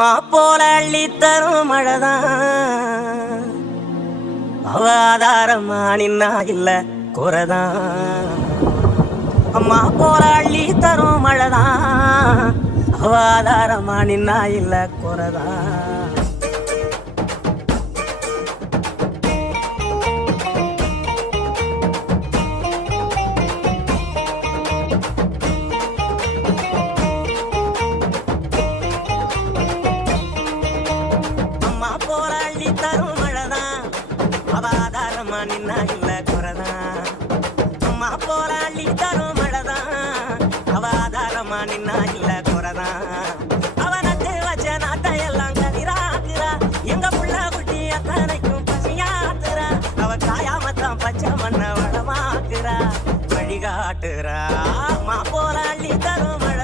போல அள்ளி தரும் மழைதான் அவ ஆதாரமா நின்னா இல்ல குறைதான். அம்மா போல அள்ளி தரும் மழைதான் அவ ஆதாரமா நின்னா இல்ல குறைதான். ஆதாரமா நின்னா இல்ல குறைதான். அம்மா போல அள்ளி தரும் மழைதான். அவ ஆதாரமா நின்னா இல்ல குறைதான். அவ வச்ச நாட்டை எல்லாம் கதிராக்குறா. எங்க புள்ள குட்டி அத்தனைக்கும் பசியாத்துறா. அவ காயாமத்தான் பச்சை மண்ண வளமாக்குறா. வழிகாட்டுறா. அம்மா போல அள்ளி தரும் மழை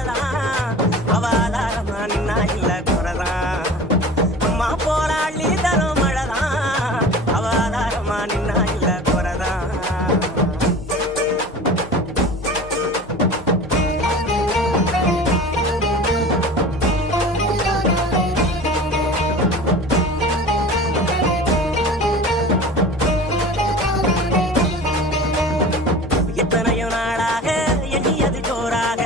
அவதாரமா நின்னா இல்ல குறைதான் எத்தனையும் நாளாக எண்ணியது ஜோராக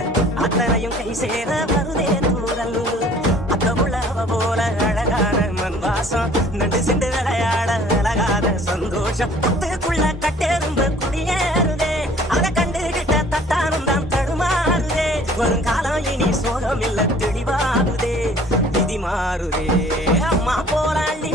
அத்தனையும் கை சேர சந்தோஷம். பத்துக்குள்ள கட்டெரும்பு குடியேறுதே. அதை கண்டுகிட்ட தட்டானும் தான் தடுமாறுதே. வரும் காலம் இனி சோகம் இல்ல தெளிவாகுதே. விதி மாறுதே. அம்மா போராளி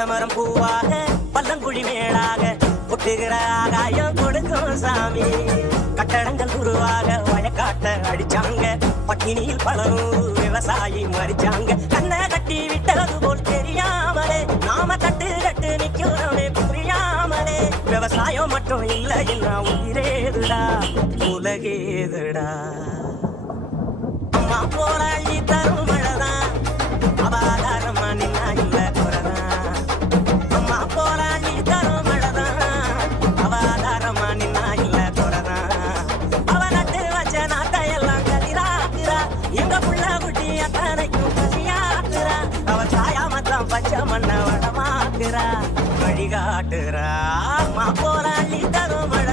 பட்டமரம் பூவாக பல்லங்குழி மேலாக புட்டுகிற ஆகாயம் கொடுக்கும் சாமி. கட்டடங்கள் உருவாக வழக்காட்ட அடிச்சாங்க. பட்டினியில் பல விவசாயி மறிச்சாங்க. கண்ணை கட்டி விட்டது போல் தெரியாமலே நாம கட்டு கட்டு நிக்கிறோமே புரியாமலே. விவசாயம் மட்டும் இல்ல இல்ல உயிரேதுடா உலகேதுடா. அம்மா போராளி தரும் குட்டியா தரைக்கும் பசியாக்குறா. அவ சாயா மாத்திரம் பச்சை மண்ண வடமாக்குறா. வழிகாட்டுறா. மா போராளி தரும் மழை